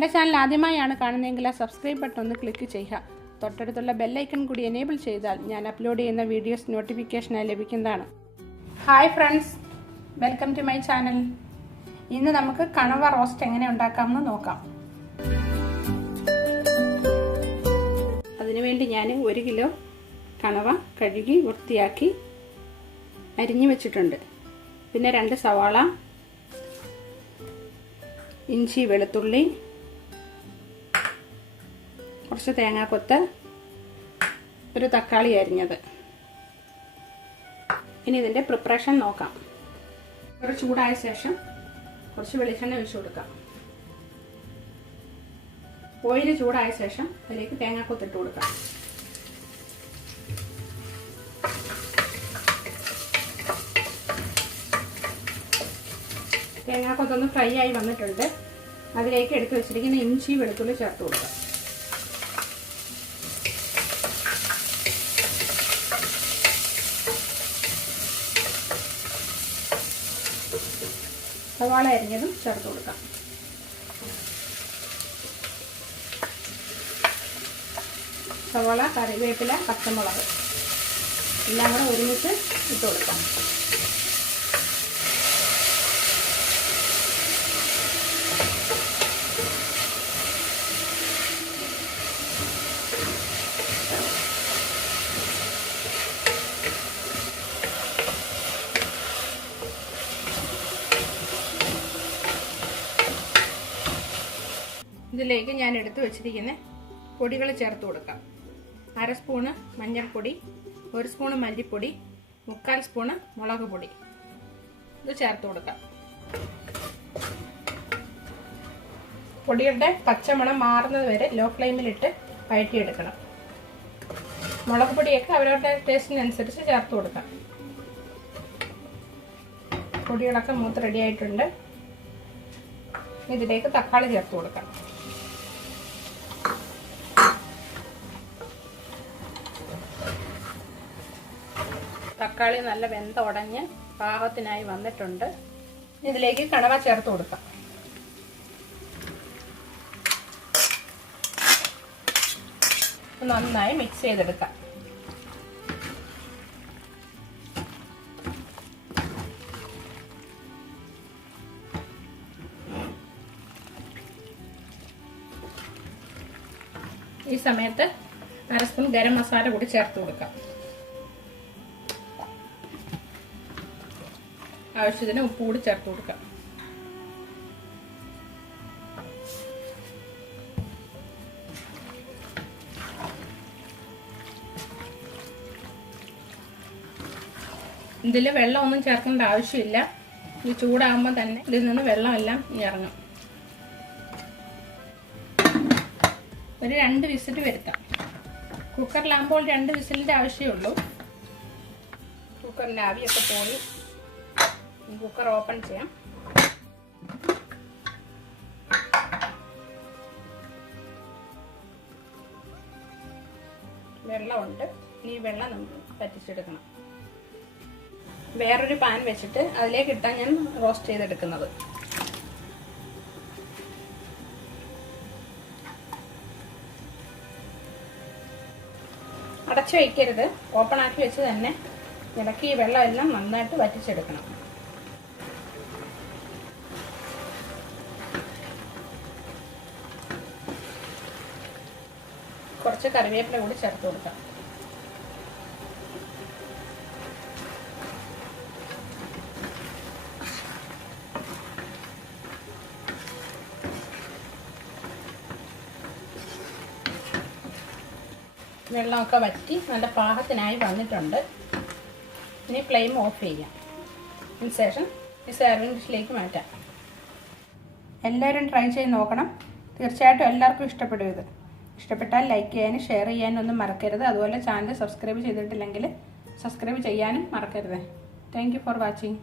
എൻ്റെ ചാനൽ ആദ്യമായാണ് കാണുന്നതെങ്കിൽ ആ സബ്സ്ക്രൈബ് ബട്ടൺ ഒന്ന് ക്ലിക്ക് ചെയ്യുക. തൊട്ടടുത്തുള്ള ബെല്ലൈക്കൺ കൂടി എനേബിൾ ചെയ്താൽ ഞാൻ അപ്ലോഡ് ചെയ്യുന്ന വീഡിയോസ് നോട്ടിഫിക്കേഷനായി ലഭിക്കുന്നതാണ്. Hi friends, welcome to my channel. ഇന്ന് നമുക്ക് കണവ റോസ്റ്റ് എങ്ങനെ ഉണ്ടാക്കാമെന്ന് നോക്കാം. അതിനുവേണ്ടി ഞാൻ 1 കിലോ കണവ കഴുകി വൃത്തിയാക്കി അരിഞ്ഞു വെച്ചിട്ടുണ്ട്. പിന്നെ 2 സവാള, ഇഞ്ചി, വെളുത്തുള്ളി, കുറച്ച് തേങ്ങാക്കൊത്ത്, ഒരു തക്കാളി അരിഞ്ഞത്. ഇനി ഇതിൻ്റെ പ്രിപ്പറേഷൻ നോക്കാം. ഒരു ചൂടായ ശേഷം കുറച്ച് വെളിച്ചെണ്ണ ഒഴിച്ചു കൊടുക്കാം. ഓയിൽ ചൂടായ ശേഷം അതിലേക്ക് തേങ്ങാക്കൊത്തിട്ട് കൊടുക്കാം. തേങ്ങാക്കൊത്തൊന്ന് ഫ്രൈ ആയി വന്നിട്ടുണ്ട്. അതിലേക്ക് എടുത്ത് വെച്ചിരിക്കുന്ന ഇഞ്ചി, വെളുത്തുള്ളി ചേർത്ത് കൊടുക്കാം. സവാള അരിഞ്ഞതും ചേർത്ത് കൊടുക്കാം. സവാള, കറിവേപ്പില, പച്ചമുളക് എല്ലാം കൂടെ ഒരുമിച്ച് ഇട്ട് കൊടുക്കാം. ഇതിലേക്ക് ഞാൻ എടുത്തു വെച്ചിരിക്കുന്ന പൊടികൾ ചേർത്ത് കൊടുക്കാം. 1/2 സ്പൂണ് മഞ്ഞൾപ്പൊടി, 1 സ്പൂണ് മല്ലിപ്പൊടി, 3/4 സ്പൂണ് മുളക് പൊടി. ഇത് ചേർത്ത് കൊടുക്കാം. പൊടിയുടെ പച്ചമണം മാറുന്നത് വരെ ലോ ഫ്ലെയിമിലിട്ട് വഴറ്റിയെടുക്കണം. മുളക് പൊടിയൊക്കെ അവരവരുടെ ടേസ്റ്റിനനുസരിച്ച് ചേർത്ത് കൊടുക്കാം. പൊടികളൊക്കെ മൂത്ത് റെഡി ആയിട്ടുണ്ട്. ഇതിലേക്ക് തക്കാളി ചേർത്ത് കൊടുക്കാം. തക്കാളി നല്ല വെന്ത ഉടഞ്ഞ് പാകത്തിനായി വന്നിട്ടുണ്ട്. ഇതിലേക്ക് കണവ ചേർത്ത് കൊടുക്കാം. നന്നായി മിക്സ് ചെയ്തെടുക്കാം. ഈ സമയത്ത് 1/2 സ്പൂൺ ഗരം മസാല കൂടി ചേർത്ത് കൊടുക്കാം. ആവശ്യത്തിന് ഉപ്പ് കൂടി ചേർത്ത് കൊടുക്കാം. ഇതിൽ വെള്ളമൊന്നും ചേർക്കേണ്ട ആവശ്യമില്ല. ഇത് ചൂടാകുമ്പോൾ തന്നെ ഇതിൽ നിന്ന് വെള്ളമെല്ലാം ഇറങ്ങും. ഒരു 2 വിസിൽ വരുത്താം. കുക്കറിലാകുമ്പോൾ 2 വിസിലിൻ്റെ ആവശ്യമുള്ളൂ. കുക്കറിൻ്റെ ആവിയൊക്കെ പോയി കുക്കർ ഓപ്പൺ ചെയ്യാം. വെള്ളമുണ്ട്. ഈ വെള്ളം നമുക്ക് പറ്റിച്ചെടുക്കണം. വേറൊരു പാൻ വെച്ചിട്ട് അതിലേക്ക് ഇട്ടാണ് ഞാൻ റോസ്റ്റ് ചെയ്തെടുക്കുന്നത്. അടച്ചു വയ്ക്കരുത്. ഓപ്പൺ ആക്കി വെച്ച് തന്നെ ഇടയ്ക്ക് ഈ വെള്ളം എല്ലാം നന്നായിട്ട് വറ്റിച്ചെടുക്കണം. കുറച്ച് കറിവേപ്പില കൂടി ചേർത്ത് കൊടുക്കാം. വെള്ളമൊക്കെ വറ്റി നല്ല പാകത്തിനായി വന്നിട്ടുണ്ട്. ഇനി ഫ്ലെയിം ഓഫ് ചെയ്യാം. അതിനുശേഷം ഈ സെർവിങ് ഡിഷിലേക്ക് മാറ്റാം. എല്ലാവരും ട്രൈ ചെയ്ത് നോക്കണം. തീർച്ചയായിട്ടും എല്ലാവർക്കും ഇഷ്ടപ്പെടും. ഇത് ഇഷ്ടപ്പെട്ടാൽ ലൈക്ക് ചെയ്യാനും ഷെയർ ചെയ്യാനും ഒന്നും മറക്കരുത്. അതുപോലെ ചാനൽ സബ്സ്ക്രൈബ് ചെയ്തിട്ടില്ലെങ്കിൽ സബ്സ്ക്രൈബ് ചെയ്യാനും മറക്കരുത്. Thank you for watching.